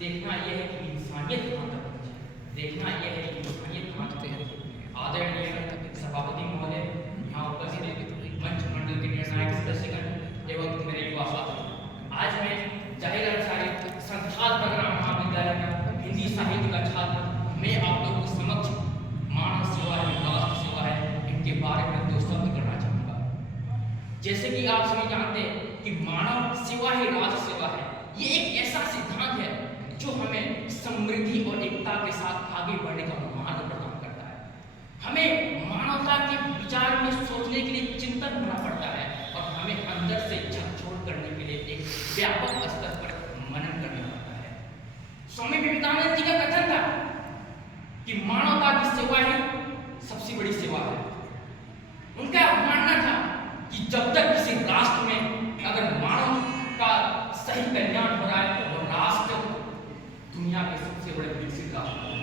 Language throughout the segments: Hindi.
देखना यह है कि इंसानियत कहाँ तक पहुँची है, देखना यह है कि इंसानियत कहाँ तक पहुँची है। आदरणीय सभापति महोदय, यहाँ उपस्थित मंच मंडल के निर्णायक सदस्यगण एवं मेरे युवा साथी, आज मैं जाहिर अंसारी संथाल प्रगना महाविद्यालय का हिंदी साहित्य का छात्र, मैं आप लोगों के समक्ष मानव सेवा है, राष्ट्र सेवा है, इनके बारे में दो शब्द करना चाहूँगा। जैसे कि आप सभी जानते हैं कि मानव सेवा ही राष्ट्र सेवा है। ये एक ऐसा सिद्धांत है जो हमें समृद्धि और एकता के साथ आगे बढ़ने का मार्ग प्रदान करता है। हमें मानवता के विचार में सोचने के लिए चिंतन होना पड़ता है और हमें अंदर से झकझोर करने के लिए एक व्यापक स्तर पर मनन करना पड़ता है। स्वामी विवेकानंद जी का कथन था कि मानवता की सेवा ही सबसे बड़ी सेवा है। उनका मानना था कि जब तक किसी राष्ट्र में अगर मानव का सही कल्याण हो रहा है तो राष्ट्र दुनिया के सबसे बड़े विकसित राष्ट्र है।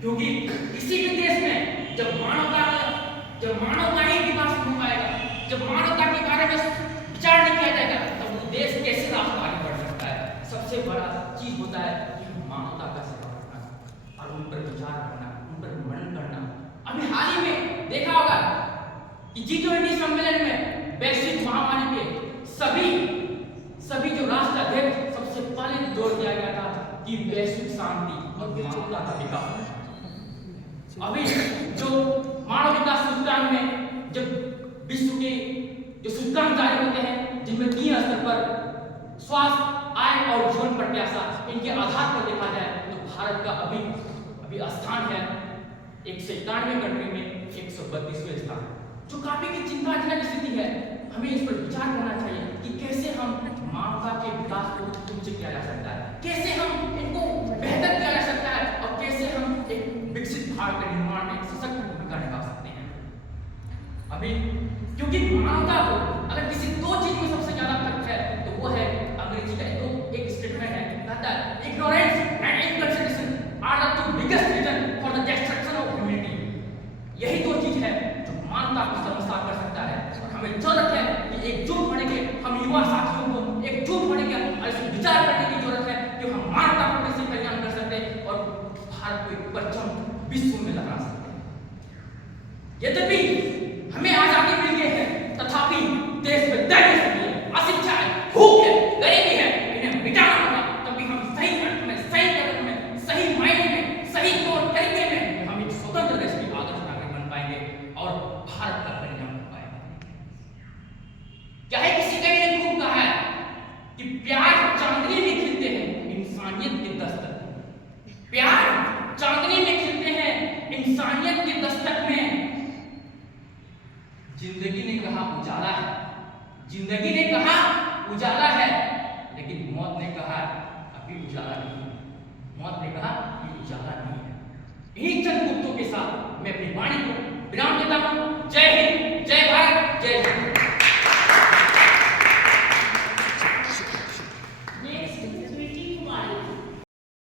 क्योंकि किसी भी देश में जब मानवता ही विकास हो पाएगा, जब मानवता के बारे में विचार नहीं किया जाएगा तब वो देश कैसे राष्ट्र आगे बढ़ सकता है। सबसे बड़ा चीज होता है कि मानवता का सेवा करना और उन पर विचार करना, उन पर मनन करना। अभी हाल ही में देखा होगा कि G20 सम्मेलन में वैश्विक महामारी पे सभी जो राष्ट्र अध्यक्ष सबसे पहले जोर दिया गया था कि वैश्विक शांति और मानवता का विकास। अभी जो मानव विकास सूचकांक में जब विश्व के जो सूचकांक जारी होते हैं जिनमें 3 स्तर पर स्वास्थ्य, आय और जीवन प्रत्याशा, इनके आधार पर देखा जाए तो भारत का अभी स्थान है 191 कंट्री में 132वें स्थान, जो काफी की चिंताजनक स्थिति है। हमें इस पर विचार करना चाहिए कि कैसे हम मानवता के विकास को उच्च किया जा सकता है, कैसे हम इनको बेहतर किया जा सकता है और कैसे हम एक विकसित भारत के निर्माण में सशक्त भूमिका निभा सकते हैं। अभी क्योंकि मानवता को अगर किसी 2 चीज में सबसे ज्यादा फर्क है तो वो है अंग्रेजी का एक स्टेटमेंट है, कहता है ignorance and inconsideration are the 2 biggest reason for the destruction of humanity. यही 2 चीज है जो मानवता को शर्मसार कर सकता है। और हमें जरूरत है कि एकजुट होने के, हम युवा साथियों को एकजुट होने के और इस विचार करने की जरूरत है कि हम मानवता को कैसे कल्याण कर सकते हैं और भारत को एक परचम विश्व में लगा सकते हैं। यद्यपि हमें आजादी मिल गई है तथापि देश में दरिद्र है, अशिक्षा है, भूख है, गरीबी है, इन्हें मिटाना होगा। तभी हम सही अर्थ में, सही तरह में, सही मायने में, सही तौर तरीके में हम एक स्वतंत्र देश के आदर्श नागरिक बन पाएंगे और भारत का कल्याण हो पाएगा। क्या है किसी का ये खूब कहा है कि प्यार चांदनी में खिलते हैं इंसानियत के दस्तक में। प्यार चांदनी में खिलते हैं इंसानियत के दस्तक में। जिंदगी ने कहा उजाला है, जिंदगी ने कहा उजाला है, लेकिन मौत ने कहा अभी उजाला नहीं है। मौत ने कहा ये उजाला नहीं है। इन्हीं चंद मुद्दों के साथ मैं अपनी वाणी को विराम देता हूं। जय हिंद, जय भारत, जय हिंद।